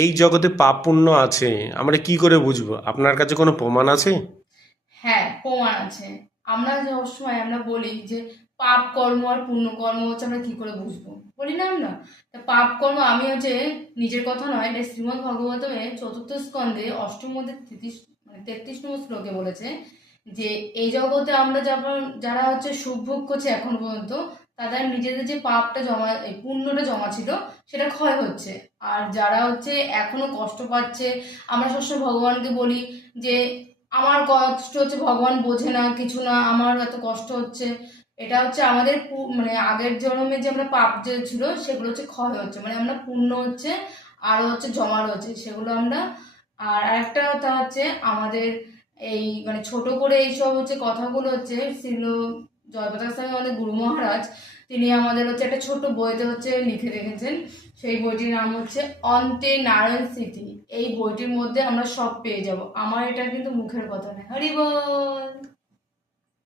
এই জগতে পাপ পুণ্য আছে আমরা কি করে বুঝব? আপনার কাছে কোনো প্রমাণ আছে? হ্যাঁ প্রমাণ আছে। আমরা যে সবসময় আমরা বলি যে পাপ কর্ম আর পুণ্য কর্ম হচ্ছে আমরা কি করে বুঝব? বলি না আমরা? তা পাপ কর্ম আমি হচ্ছে নিজের কথা নয় এটা শ্রীমদ ভগবতমে চতুর্থ স্কন্ধে অষ্টম মধ্যে তেত্রিশ মানে তেত্রিশ নম্বর শ্লোকে বলেছে। যে এই জগতে আমরা যখন যারা হচ্ছে সুভোগ করছে এখন পর্যন্ত, তাদের নিজেদের যে পাপটা জমা পুণ্যটা জমা ছিল, সেটা ক্ষয় হচ্ছে। আর যারা হচ্ছে এখনও কষ্ট পাচ্ছে, আমরা সবসময় ভগবানকে বলি যে, আমার কষ্ট হচ্ছে, ভগবান বোঝে না কিছু না আমার এত কষ্ট হচ্ছে। এটা হচ্ছে আমাদের মানে আগের জন্মে যে আমরা পাপ যে ছিল, সেগুলো হচ্ছে ক্ষয় হচ্ছে। মানে আমরা পুণ্য হচ্ছে, আরও হচ্ছে জমার হচ্ছে, সেগুলো আমরা, আর আরেকটা কথা হচ্ছে আমাদের এই মানে ছোট করে এইসব হচ্ছে কথাগুলো হচ্ছে ছিল জয়প্রকাশ স্বামী আমাদের গুরু মহারাজ, তিনি আমাদের হচ্ছে একটা ছোট বইতে হচ্ছে লিখে রেখেছেন। সেই বইটির নাম হচ্ছে অন্তে নারায়ণ স্মৃতি। এই বইটির মধ্যে আমরা সব পেয়ে যাব। আমার এটা কিন্তু মুখের কথা নয়। হরি